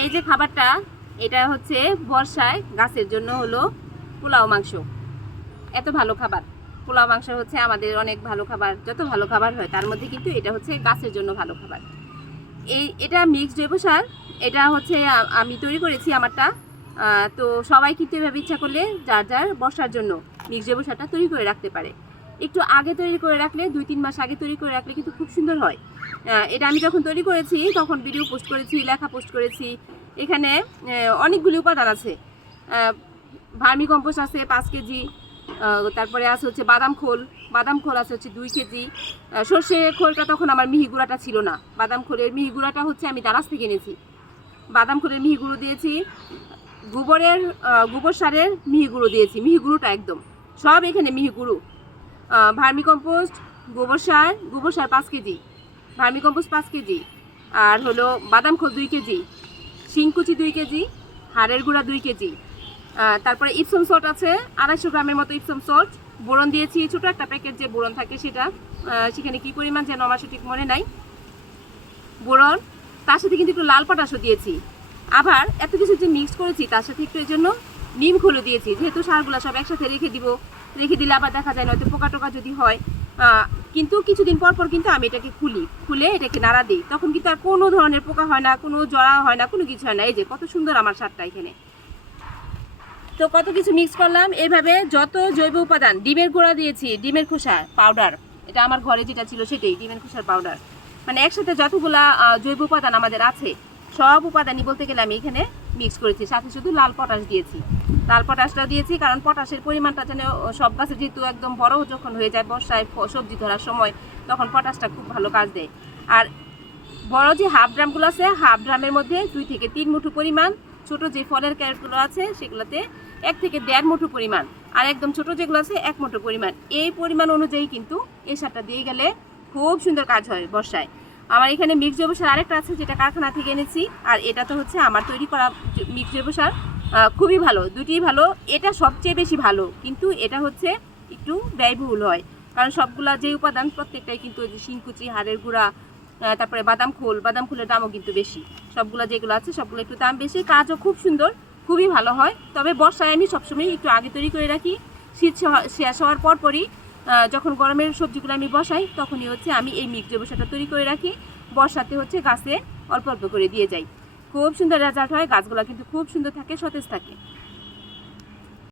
এই যে খাবারটা, এটা হচ্ছে বর্ষায় গাছের জন্য হলো পোলাও মাংস। এত ভালো খাবার। পোলাও মাংস হচ্ছে আমাদের অনেক ভালো খাবার, যত ভালো খাবার হয় তার মধ্যে কিন্তু এটা হচ্ছে গাছের জন্য ভালো খাবার। এটা মিক্সড জৈব সার। এটা হচ্ছে আমি তৈরি করেছি আমারটা। তো সবাই কিন্তু এভাবে ইচ্ছা করলে যার যার বর্ষার জন্য মিক্সড জৈব সারটা তৈরি করে রাখতে পারে। একটু আগে তৈরি করে রাখলে, 2-3 মাস আগে তৈরি করে রাখলে কিন্তু খুব সুন্দর হয়। এটা আমি যখন তৈরি করেছি তখন ভিডিও পোস্ট করেছি, লেখা পোস্ট করেছি। এখানে অনেকগুলি উপাদান আছে। ভার্মি কম্পোস্ট আছে 5 কেজি, তারপরে আছে হচ্ছে বাদাম খোল আছে হচ্ছে 2 কেজি। সর্ষে খোলটা তখন আমার মিহি গুঁড়াটা ছিল না, বাদাম খোলের মিহি গুঁড়াটা হচ্ছে আমি দারাজ থেকে এনেছি। বাদাম খোলের মিহি গুঁড়ো দিয়েছি, গোবর সারের মিহি গুঁড়ো দিয়েছি, মিহি গুঁড়োটা একদম সব এখানে মিহি গুঁড়ো। ভার্মি কম্পোস্ট, গোবর সার 5 কেজি, ভার্মি কম্পোস্ট 5 কেজি, আর হলো বাদাম খোল 2 কেজি, শিংকুচি 2 কেজি, হাড়ের গুঁড়া 2 কেজি। তারপরে ইপসম সল্ট আছে 250 গ্রামের মতো ইপসম সল্ট। বোরন দিয়েছি, ছোটো একটা প্যাকেট যে বোরন থাকে সেটা, সেখানে কী পরিমাণ যেন আমার সঠিক মনে নাই। বোরন, তার সাথে কিন্তু একটু লাল পটাশও দিয়েছি। আবার এত কিছু যে মিক্স করেছি তার সাথে একটু এই জন্য নিম খোলও দিয়েছি, যেহেতু সারগুলো সব একসাথে রেখে দিলে আবার দেখা যায় নয়তো পোকা টোকা যদি হয়। কিন্তু কিছুদিন পর পর কিন্তু আমি এটাকে খুলে এটাকে নাড়া দিই, তখন কিন্তু আর কোনো ধরনের পোকা হয় না, কোনো জড়া হয় না, কোনো কিছু হয় না। এই যে কত সুন্দর আমার সারটা এখানে। তো কত কিছু মিক্স করলাম এইভাবে। যত জৈব উপাদান, ডিমের গুঁড়া দিয়েছি, ডিমের খোসা পাউডার, এটা আমার ঘরে যেটা ছিল সেটাই, ডিমের খোসার পাউডার। মানে একসাথে যতগুলা জৈব উপাদান আমাদের আছে সব উপাদানই বলতে গেলে আমি এখানে মিক্স করেছি। সাথে শুধু লাল পটাশ দিয়েছি, লাল পটাশটা দিয়েছি কারণ পটাশের পরিমাণটা যেন সব গাছে যেহেতু একদম বড় যখন হয়ে যায় বর্ষায় সবজি ধরার সময়, তখন পটাশটা খুব ভালো কাজ দেয়। আর বড় যে হাফ ড্রামগুলো আছে, হাফ ড্রামের মধ্যে 2 থেকে 3 মুঠো পরিমাণ, ছোট যে ফলের ক্যারেটগুলো আছে সেগুলোতে 1 থেকে 1.5 মুঠো পরিমাণ, আর একদম ছোট যেগুলো আছে 1 মুঠো পরিমাণ। এই পরিমাণ অনুযায়ী কিন্তু এই সারটা দিয়ে গেলে খুব সুন্দর কাজ হয় বর্ষায়। আমার এখানে মিক্স জৈব সার আরেকটা আছে যেটা কারখানা থেকে এনেছি, আর এটা তো হচ্ছে আমার তৈরি করা মিক্স জৈব সার। খুবই ভালো, দুটিই ভালো। এটা সবচেয়ে বেশি ভালো, কিন্তু এটা হচ্ছে একটু ব্যয়বহুল হয়, কারণ সবগুলা যে উপাদান প্রত্যেকটাই কিন্তু ওই যে শিংকুচি, হাড়ের গুঁড়া, তারপরে বাদাম খোলের দামও কিন্তু বেশি। সবগুলো যেগুলো আছে সবগুলো একটু দাম বেশি, কাজও খুব সুন্দর, খুবই ভালো হয়। তবে বর্ষায় আমি সবসময় একটু আগে তৈরি করে রাখি। শীত শেষ হওয়ার পরই যখন গরমের সবজিগুলো আমি বসাই তখনই হচ্ছে আমি এই মিক্স জৈব সারটা তৈরি করে রাখি। বর্ষাতে হচ্ছে গাছে অল্প অল্প করে দিয়ে যাই। খুব সুন্দর রেজাল্ট হয়, গাছগুলো কিন্তু খুব সুন্দর থাকে, সতেজ থাকে।